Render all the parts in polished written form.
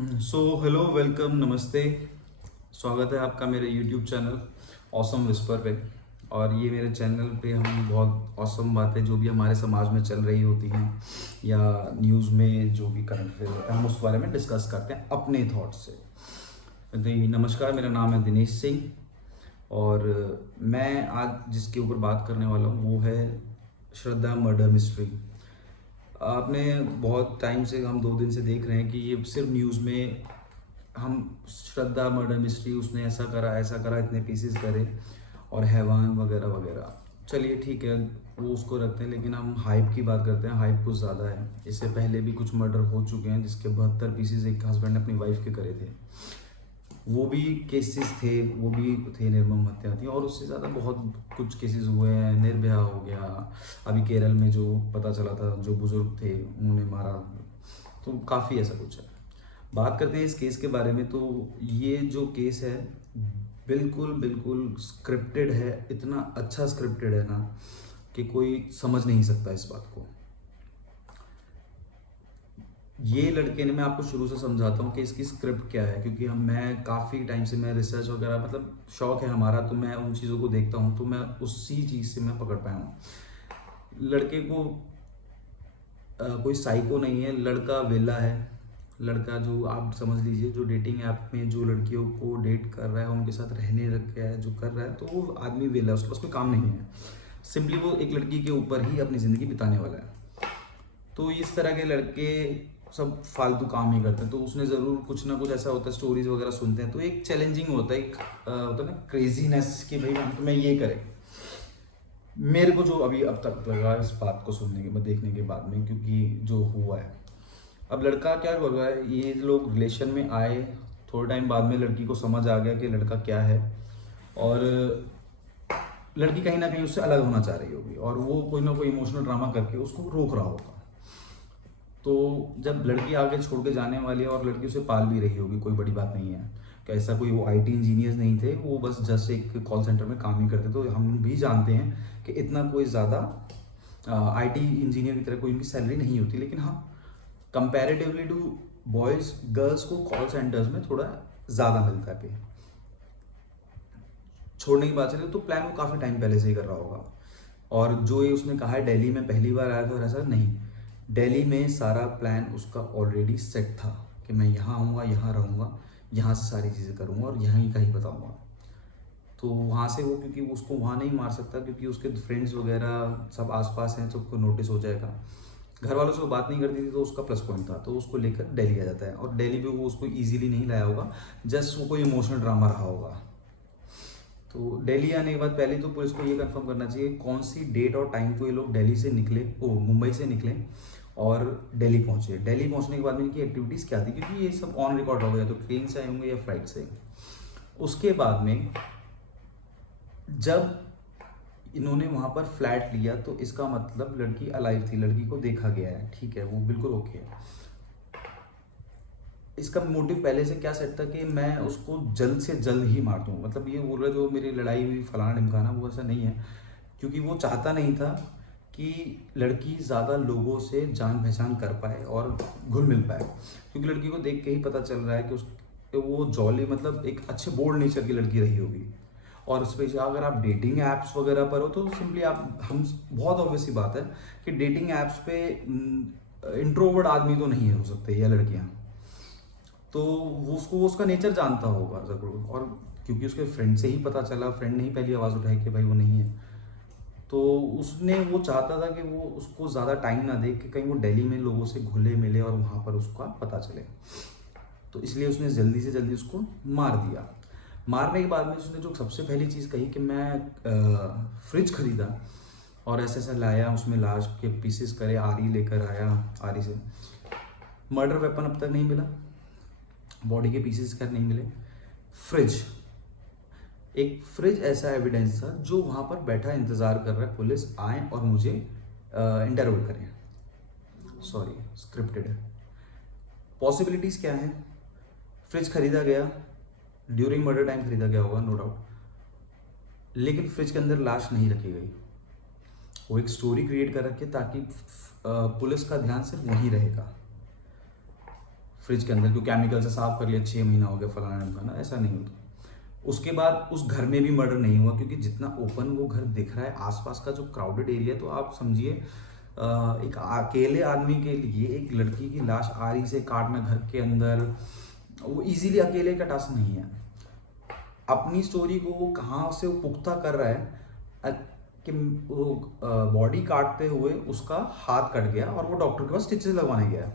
Hello welcome नमस्ते। स्वागत है आपका मेरे यूट्यूब चैनल ऑसम विस्पर पे। और ये मेरे चैनल पे हम बहुत ऑसम बातें जो भी हमारे समाज में चल रही होती हैं या न्यूज़ में जो भी करंट अफेयर होता है हम उस बारे में डिस्कस करते हैं अपने थॉट से। जी नमस्कार, मेरा नाम है दिनेश सिंह और मैं आज जिसके ऊपर बात करने वाला हूँ वो है श्रद्धा मर्डर मिस्ट्री। आपने बहुत टाइम से, हम 2 दिन से देख रहे हैं कि ये सिर्फ न्यूज़ में हम श्रद्धा मर्डर मिस्ट्री, उसने ऐसा करा, इतने पीसेस करे और हैवान वगैरह वगैरह। चलिए ठीक है, वो उसको रखते हैं, लेकिन हम हाइप की बात करते हैं। हाइप कुछ ज़्यादा है। इससे पहले भी कुछ मर्डर हो चुके हैं जिसके 72 पीसेस एक हस्बैंड ने अपनी वाइफ के करे थे। वो भी केसेस थे, वो भी थे, निर्मम हत्या थी। और उससे ज़्यादा बहुत कुछ केसेस हुए हैं। निर्भया हो गया, अभी केरल में जो पता चला था, जो बुजुर्ग थे उन्होंने मारा। तो काफ़ी ऐसा कुछ है। बात करते हैं इस केस के बारे में। तो ये जो केस है बिल्कुल बिल्कुल स्क्रिप्टेड है। इतना अच्छा स्क्रिप्टेड है ना कि कोई समझ नहीं सकता इस बात को। ये लड़के ने, मैं आपको शुरू से समझाता हूँ कि इसकी स्क्रिप्ट क्या है, क्योंकि मैं काफ़ी टाइम से मैं रिसर्च वगैरह, मतलब शौक है हमारा, तो मैं उन चीज़ों को देखता हूँ, तो मैं उसी चीज़ से मैं पकड़ पाया हूँ। लड़के को कोई साइको नहीं है, लड़का वेला है। लड़का जो आप समझ लीजिए, जो डेटिंग ऐप में जो लड़कियों को डेट कर रहा है, उनके साथ रहने रख गया है, जो कर रहा है, तो वो आदमी वेला है, उसके पास कोई काम नहीं है। सिंपली वो एक लड़की के ऊपर ही अपनी ज़िंदगी बिताने वाला है। तो इस तरह के लड़के सब फालतू काम ही करते हैं। तो उसने ज़रूर कुछ ना कुछ ऐसा होता है, स्टोरीज वगैरह सुनते हैं तो एक चैलेंजिंग होता है, एक होता है ना क्रेजीनेस कि भाई हम तुम्हें ये करें। मेरे को जो अभी अब तक लगा इस बात को सुनने के बाद, देखने के बाद में, क्योंकि जो हुआ है, अब लड़का क्या कर रहा है, ये लोग रिलेशन में आए, थोड़े टाइम बाद में लड़की को समझ आ गया कि लड़का क्या है, और लड़की कहीं ना कहीं उससे अलग होना चाह रही होगी, और वो कोई ना कोई इमोशनल ड्रामा करके उसको रोक रहा होगा। तो जब लड़की आगे छोड़ के जाने वाली है और लड़की उसे पाल भी रही होगी, कोई बड़ी बात नहीं है कि ऐसा कोई, वो आईटी इंजीनियर्स नहीं थे, वो बस जस्ट एक कॉल सेंटर में काम ही करते। तो हम भी जानते हैं कि इतना कोई ज़्यादा आईटी इंजीनियर की तरह कोई उनकी सैलरी नहीं होती, लेकिन हाँ, कंपैरेटिवली टू बॉयज़ गर्ल्स को कॉल सेंटर्स में थोड़ा ज़्यादा मिलता है पे। छोड़ने की बात चले तो प्लान वो काफ़ी टाइम पहले से ही कर रहा होगा। और जो ये उसने कहा है दिल्ली में पहली बार आया था, और ऐसा नहीं, दिल्ली में सारा प्लान उसका ऑलरेडी सेट था कि मैं यहाँ आऊँगा, यहाँ रहूँगा, यहाँ से सारी चीज़ें करूँगा और यहीं का ही बताऊँगा। तो वहाँ से वो, क्योंकि उसको वहाँ नहीं मार सकता, क्योंकि उसके फ्रेंड्स वगैरह सब आसपास हैं, सबको नोटिस हो जाएगा। घर वालों से वो बात नहीं करती थी, तो उसका प्लस पॉइंट था, तो उसको लेकर दिल्ली आ जाता है। और दिल्ली में वो उसको इजीली नहीं लाया होगा, जस्ट वो कोई इमोशनल ड्रामा रहा होगा। तो दिल्ली आने के बाद पहले तो पुलिस को ये कंफर्म करना चाहिए कौन सी डेट और टाइम को ये लोग दिल्ली से निकले, मुंबई से निकले और दिल्ली पहुंचे। दिल्ली पहुंचने के बाद में इनकी एक्टिविटीज़ क्या थी, क्योंकि ये सब ऑन रिकॉर्ड हो गया, तो ट्रेन से आए होंगे या फ्लाइट से। उसके बाद में जब इन्होंने वहाँ पर फ्लैट लिया, तो इसका मतलब लड़की अलाइव थी, लड़की को देखा गया है, ठीक है, वो बिल्कुल ओके है। इसका मोटिव पहले से क्या सेट था कि मैं उसको जल्द से जल्द ही मार दूँ। मतलब ये बोल रहा, जो मेरी लड़ाई हुई फलाना ढिमकाना, वो ऐसा नहीं है, क्योंकि वो चाहता नहीं था कि लड़की ज़्यादा लोगों से जान पहचान कर पाए और घुल मिल पाए। क्योंकि लड़की को देख के ही पता चल रहा है कि वो जॉली, मतलब एक अच्छे बोल्ड नेचर की लड़की रही होगी। और स्पेशली अगर आप डेटिंग ऐप्स वगैरह पर हो, तो सिंपली आप, हम, बहुत ऑब्वियस सी बात है कि डेटिंग ऐप्स पे इंट्रोवर्ट आदमी तो नहीं हो सकते या लड़कियाँ। तो वो उसको, उसका नेचर जानता होगा ज़रूर। और क्योंकि उसके फ्रेंड से ही पता चला, फ्रेंड ने ही पहली आवाज़ उठाई कि भाई वो नहीं है, तो उसने, वो चाहता था कि वो उसको ज़्यादा टाइम ना दे, कि कहीं वो दिल्ली में लोगों से घुले मिले और वहाँ पर उसका पता चले। तो इसलिए उसने जल्दी से जल्दी उसको मार दिया। मारने के बाद में उसने जो सबसे पहली चीज़ कही कि मैं फ्रिज खरीदा और ऐसे ऐसे लाया, उसमें लाश के पीसेस करे, आरी लेकर आया, आरी से। मर्डर वेपन अब तक नहीं मिला, बॉडी के पीसेस खैर नहीं मिले। फ्रिज, एक फ्रिज ऐसा एविडेंस था जो वहाँ पर बैठा इंतज़ार कर रहा है, पुलिस आए और मुझे इंटरव्यू करें। सॉरी, स्क्रिप्टेड है। पॉसिबिलिटीज़ क्या हैं? फ्रिज खरीदा गया, ड्यूरिंग मर्डर टाइम खरीदा गया होगा, नो डाउट, लेकिन फ्रिज के अंदर लाश नहीं रखी गई। वो एक स्टोरी क्रिएट कर रखी है ताकि पुलिस का ध्यान सिर्फ वहीं रहेगा। फ्रिज के अंदर, क्यों केमिकल से साफ कर लिया, 6 महीना हो गया, फलाना ढिमकाना, ऐसा नहीं होता। उसके बाद उस घर में भी मर्डर नहीं हुआ, क्योंकि जितना ओपन वो घर दिख रहा है, आसपास का जो क्राउडेड एरिया, तो आप समझिए एक अकेले आदमी के लिए एक लड़की की लाश आरी से काटना घर के अंदर, वो इजीली अकेले का टास्क नहीं है। अपनी स्टोरी को वो कहाँ से वो पुख्ता कर रहा है कि वो बॉडी काटते हुए उसका हाथ कट गया और वो डॉक्टर के पास स्टिचेस लगवाने गया,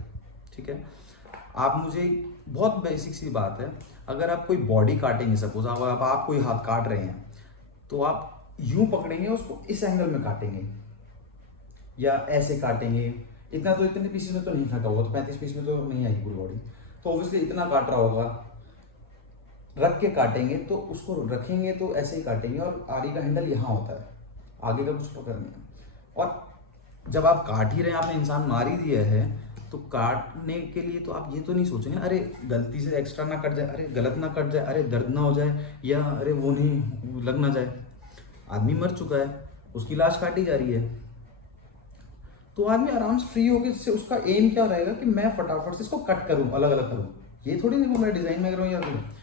ठीक है। आप मुझे, बहुत बेसिक सी बात है, अगर आप कोई बॉडी काटेंगे, सपोज आप कोई हाथ काट रहे हैं, तो आप यूं पकड़ेंगे उसको, इस एंगल में काटेंगे या ऐसे काटेंगे, इतना तो इतने पीसेस में तो नहीं फेंका होगा, तो 35 पीस में तो नहीं आई पूरी बॉडी, तो ऑब्वियसली इतना काट रहा होगा। रख के काटेंगे तो उसको रखेंगे तो ऐसे ही काटेंगे, और आरी का हैंडल यहाँ होता है, आगे का कुछ पकड़ नहीं है। और जब आप काट ही रहे हैं, आपने इंसान मार ही दिया है, तो काटने के लिए तो आप ये तो नहीं सोचेंगे अरे गलती से एक्स्ट्रा ना कट जाए, अरे गलत ना कट जाए, अरे दर्द ना हो जाए, या अरे वो नहीं लग ना जाए। आदमी मर चुका है, उसकी लाश काटी जा रही है, तो आदमी आराम से फ्री होकर, इससे उसका एम क्या रहेगा कि मैं फटाफट से इसको कट करूं, अलग अलग करूं, ये थोड़ी देखो मैं डिजाइन में कर रहा हूँ यार।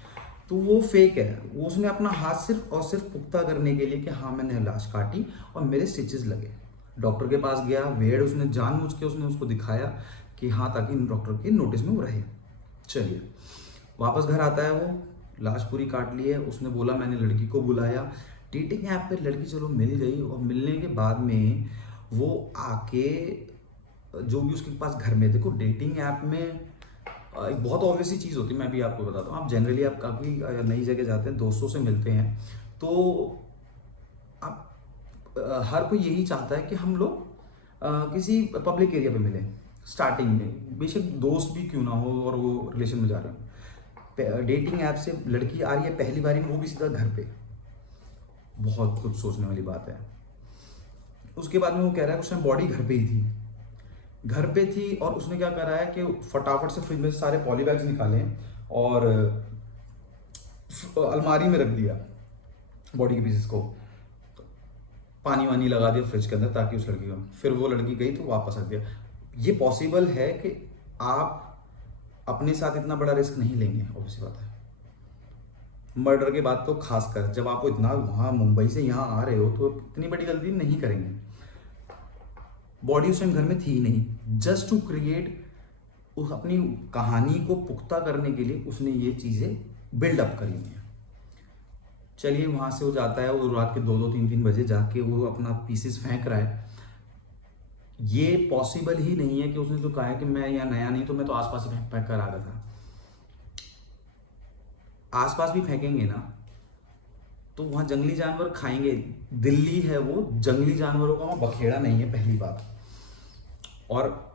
तो वो फेक है, वो उसने अपना हाथ सिर्फ और सिर्फ पुख्ता करने के लिए कि हाँ मैंने लाश काटी और मेरे स्टिचेस लगे। डॉक्टर के पास गया, वेड उसने जानबूझ के उसने उसको दिखाया कि हाँ, ताकि डॉक्टर के नोटिस में वो रहे। चलिए, वापस घर आता है, वो लाश पूरी काट ली है, उसने बोला मैंने लड़की को बुलाया, डेटिंग ऐप पे लड़की चलो मिल गई, और मिलने के बाद में वो आके जो भी उसके पास घर में, देखो डेटिंग ऐप में एक बहुत ऑब्वियस सी चीज़ होती है, मैं भी आपको बताता हूँ। आप जनरली आप काफ़ी नई जगह जाते हैं, दोस्तों से मिलते हैं, तो आप हर कोई यही चाहता है कि हम लोग किसी पब्लिक एरिया पे मिलें स्टार्टिंग में, बेशक दोस्त भी क्यों ना हो और वो रिलेशन में जा रहे हो। डेटिंग ऐप से लड़की आ रही है पहली बारी में, वो भी सीधा घर पे, बहुत कुछ सोचने वाली बात है। उसके बाद में वो कह रहा है उसने बॉडी घर पे ही थी, घर पे थी, और उसने क्या करा है कि फटाफट से फ्रिज में से सारे पॉली बैग्स निकाले और अलमारी में रख दिया बॉडी के पीसेस को, पानी वानी लगा दिया फ्रिज के अंदर ताकि उस लड़की को, फिर वो लड़की गई तो वापस रख दिया। ये पॉसिबल है कि आप अपने साथ इतना बड़ा रिस्क नहीं लेंगे, ऑब्वियस बात है। मर्डर के बाद तो खासकर जब आपको इतना, वहाँ मुंबई से यहाँ आ रहे हो, तो इतनी बड़ी गलती नहीं करेंगे। बॉडी उस टाइम घर में थी ही नहीं, जस्ट टू क्रिएट, उस अपनी कहानी को पुख्ता करने के लिए उसने ये चीज़ें बिल्डअप करी हैं। चलिए, वहाँ से वो जाता है, वो रात के 2-2, 3-3 बजे जाके वो अपना पीसेस फेंक रहा है। ये पॉसिबल ही नहीं है कि उसने तो कहा है कि मैं यहाँ नया नहीं, तो मैं तो आसपास ही फेंक कर आ गया था। आसपास भी फेंकेंगे ना तो वहाँ जंगली जानवर खाएंगे। दिल्ली है वो, जंगली जानवरों का वहाँ बखेड़ा नहीं है, पहली बात। और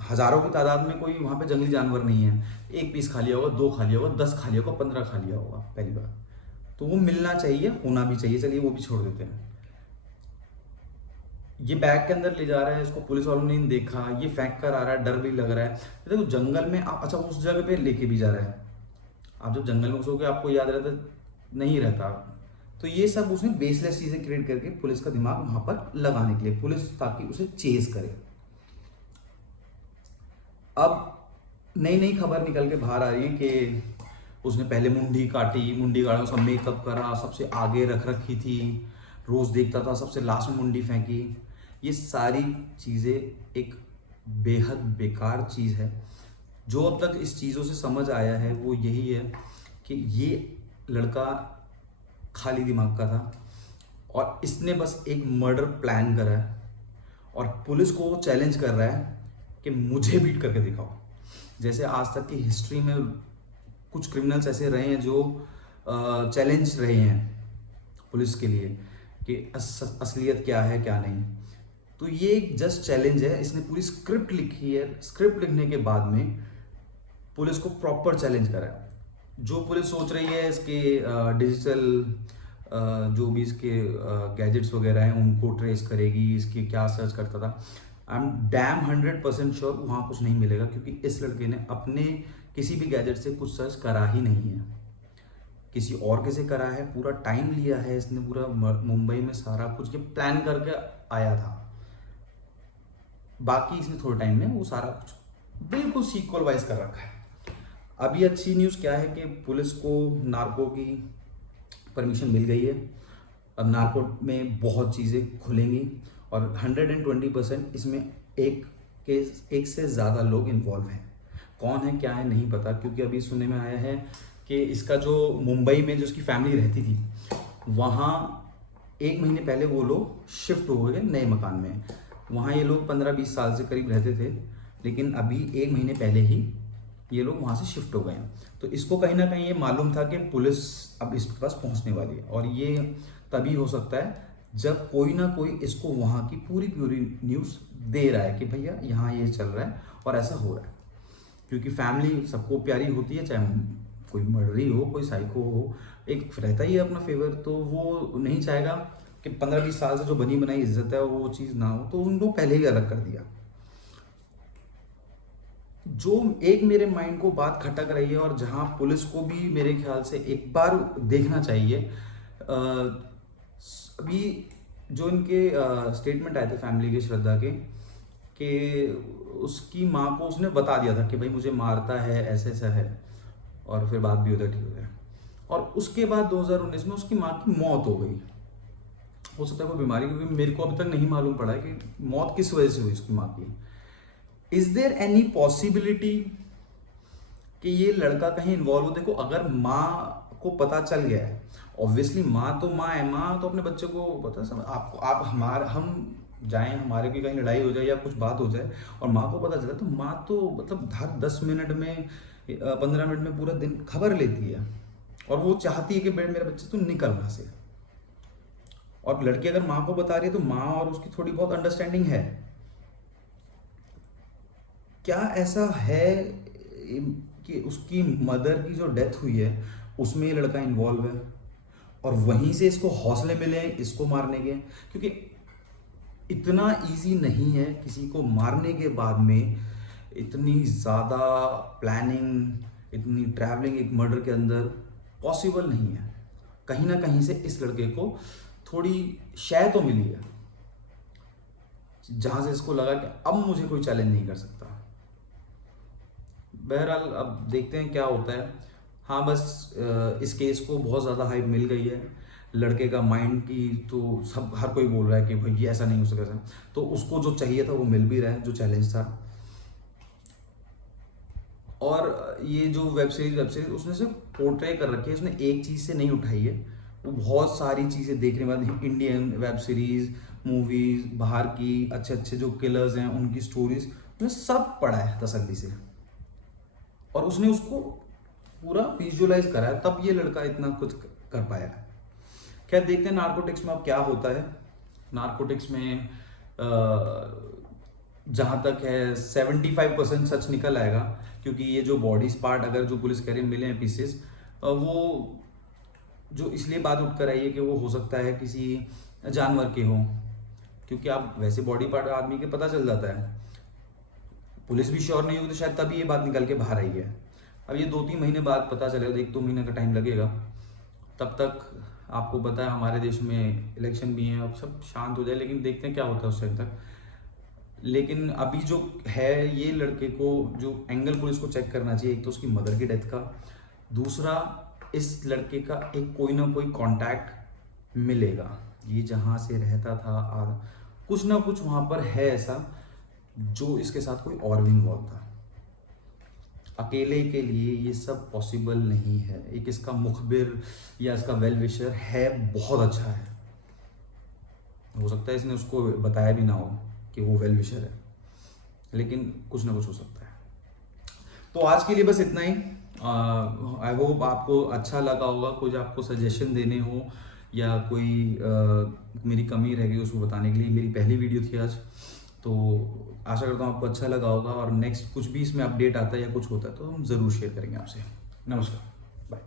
हजारों की तादाद में कोई वहाँ पे जंगली जानवर नहीं है। 1 पीस खा लिया होगा, 2 खा लिया होगा, 10 खा लिया होगा, 15 खा लिया होगा, पहली बात। तो वो मिलना चाहिए, होना भी चाहिए। चलिए वो भी छोड़ देते हैं। ये बैग के अंदर ले जा रहा है, इसको पुलिस वालों ने देखा, ये फेंक कर आ रहा है, डर भी लग रहा है। देखो जंगल में आप, अच्छा उस जगह पे लेके भी जा रहा है, आप जब जंगल में घुसोगे आपको याद रहता नहीं रहता। तो ये सब उसने बेसलेस चीजें क्रिएट करके पुलिस का दिमाग वहां पर लगाने के लिए, पुलिस ताकि उसे चेज करे। अब नई नई खबर निकल के बाहर आ रही है कि उसने पहले मुंडी काटी, मुंडी काटा, उसका मेकअप करा, सबसे आगे रख रखी थी, रोज देखता था, सबसे लास्ट में मुंडी फेंकी। ये सारी चीज़ें एक बेहद बेकार चीज़ है। जो अब तक इस चीज़ों से समझ आया है वो यही है कि ये लड़का खाली दिमाग का था और इसने बस एक मर्डर प्लान करा है और पुलिस को चैलेंज कर रहा है कि मुझे बीट करके दिखाओ। जैसे आज तक की हिस्ट्री में कुछ क्रिमिनल्स ऐसे रहे हैं जो चैलेंज रहे हैं पुलिस के लिए कि असलियत क्या है क्या नहीं। तो ये एक जस्ट चैलेंज है। इसने पूरी स्क्रिप्ट लिखी है, स्क्रिप्ट लिखने के बाद में पुलिस को प्रॉपर चैलेंज करा है। जो पुलिस सोच रही है इसके डिजिटल जो भी इसके गैजेट्स वगैरह हैं उनको ट्रेस करेगी, इसकी क्या सर्च करता था, आई एम डैम 100% श्योर वहाँ कुछ नहीं मिलेगा, क्योंकि इस लड़के ने अपने किसी भी गैजेट से कुछ सर्च करा ही नहीं है, किसी और के से करा है, पूरा टाइम लिया है इसने, पूरा मुंबई में सारा कुछ ये प्लान करके आया था। बाकी इसने थोड़े टाइम में वो सारा कुछ बिल्कुल सीक्वल वाइज कर रखा है। अभी अच्छी न्यूज़ क्या है कि पुलिस को नार्को की परमिशन मिल गई है। अब नार्को में बहुत चीज़ें खुलेंगी और 120% इसमें एक से ज़्यादा लोग इन्वॉल्व हैं। कौन है क्या है नहीं पता, क्योंकि अभी सुनने में आया है कि इसका जो मुंबई में जो उसकी फैमिली रहती थी, वहाँ 1 महीने पहले वो लोग शिफ्ट हो गए नए मकान में। वहाँ ये लोग 15-20 साल से करीब रहते थे, लेकिन अभी 1 महीने पहले ही ये लोग वहाँ से शिफ्ट हो गए हैं। तो इसको कहीं ना कहीं ये मालूम था कि पुलिस अब इसके पास पहुँचने वाली है, और ये तभी हो सकता है जब कोई ना कोई इसको वहाँ की पूरी न्यूज़ दे रहा है कि भैया यहाँ ये चल रहा है और ऐसा हो रहा है। क्योंकि फैमिली सबको प्यारी होती है, चाहे कोई मर्डरी हो, कोई साइको हो, एक रहता ही है अपना फेवर। तो वो नहीं चाहेगा कि 15-20 साल से जो बनी बनाई इज्जत है वो चीज़ ना हो, तो उनको पहले ही अलग कर दिया। जो एक मेरे माइंड को बात खटक रही है और जहां पुलिस को भी मेरे ख्याल से एक बार देखना चाहिए, अभी जो इनके स्टेटमेंट आए थे फैमिली के, श्रद्धा के, कि उसकी माँ को उसने बता दिया था कि भाई मुझे मारता है, ऐसा ऐसा है, और फिर बात भी उधर ठीक हो गया। और उसके बाद 2019 में उसकी माँ की मौत हो गई। हो सकता है कोई बीमारी, क्योंकि मेरे को अभी तक नहीं मालूम पड़ा है कि मौत किस वजह से हुई उसकी माँ की। इज देयर एनी पॉसिबिलिटी कि ये लड़का कहीं इन्वॉल्व हो? देखो, अगर माँ को पता चल गया है, ऑब्वियसली माँ तो माँ है, माँ तो अपने बच्चे को पता है। आपको आप हमारे हम जाएं, हमारे की कहीं लड़ाई हो जाए या कुछ बात हो जाए और माँ को पता चला, तो माँ तो मतलब हर 10 मिनट में 15 मिनट में पूरा दिन खबर लेती है, और वो चाहती है कि बेटा मेरा बच्चा तो निकल वहां से। और लड़की अगर माँ को बता रही है तो माँ और उसकी थोड़ी बहुत अंडरस्टैंडिंग है। क्या ऐसा है कि उसकी मदर की जो डेथ हुई है उसमें ये लड़का इन्वॉल्व है और वहीं से इसको हौसले मिले इसको मारने के? क्योंकि इतना इजी नहीं है किसी को मारने के बाद में, इतनी ज़्यादा प्लानिंग, इतनी ट्रैवलिंग एक मर्डर के अंदर पॉसिबल नहीं है। कहीं ना कहीं से इस लड़के को थोड़ी शय तो मिली है, जहां से इसको लगा कि अब मुझे कोई चैलेंज नहीं कर सकता। बहरहाल अब देखते हैं क्या होता है। हाँ, बस इस केस को बहुत ज़्यादा हाइप मिल गई है, लड़के का माइंड की तो सब हर कोई बोल रहा है कि भाई ये ऐसा नहीं हो सकता, तो उसको जो चाहिए था वो मिल भी रहा है, जो चैलेंज था। और ये जो वेब सीरीज उसने सिर्फ पोर्ट्रे कर रखी है, उसने एक चीज़ से नहीं उठाई है, वो बहुत सारी चीज़ें देखने के बाद, इंडियन वेब सीरीज, मूवीज, बाहर की अच्छे अच्छे जो किलर्स हैं उनकी स्टोरीज, उसने सब पढ़ा है तसल्ली से, और उसने उसको पूरा विजुअलाइज करा है, तब ये लड़का इतना कुछ कर पाया है। खैर, देखते हैं नार्कोटिक्स में अब क्या होता है। नार्कोटिक्स में जहाँ तक है 75% सच निकल आएगा, क्योंकि ये जो बॉडीज पार्ट अगर जो पुलिस कह रही मिले हैं पीसेस, वो जो इसलिए बात उठकर आई है कि वो हो सकता है किसी जानवर के हों, क्योंकि आप वैसे बॉडी पार्ट आदमी के पता चल जाता है, पुलिस भी श्योर नहीं होगी, तो शायद तभी ये बात निकल के बाहर आई है। अब ये 2-3 महीने बाद पता चलेगा, 1-2 महीने का टाइम लगेगा। तब तक आपको पता है हमारे देश में इलेक्शन भी हैं, अब सब शांत हो जाए, लेकिन देखते हैं क्या होता है उस टाइम तक। लेकिन अभी जो है, ये लड़के को जो एंगल पुलिस को चेक करना चाहिए, एक तो उसकी मदर की डेथ का, दूसरा इस लड़के का एक कोई ना कोई कांटेक्ट मिलेगा, ये जहाँ से रहता था कुछ ना कुछ वहाँ पर है ऐसा जो इसके साथ कोई और भी इन्वॉल्व था। अकेले के लिए ये सब पॉसिबल नहीं है। एक इसका मुखबिर या इसका वेल विशर है, बहुत अच्छा है, हो सकता है इसने उसको बताया भी ना हो कि वो वेल विशर है, लेकिन कुछ ना कुछ हो सकता है। तो आज के लिए बस इतना ही। आई होप आपको अच्छा लगा होगा। कुछ आपको सजेशन देने हो या कोई मेरी कमी रह गई उसको बताने के लिए, मेरी पहली वीडियो थी आज, तो आशा करता हूँ आपको अच्छा लगा होगा। और नेक्स्ट कुछ भी इसमें अपडेट आता है या कुछ होता है तो हम ज़रूर शेयर करेंगे आपसे। नमस्कार।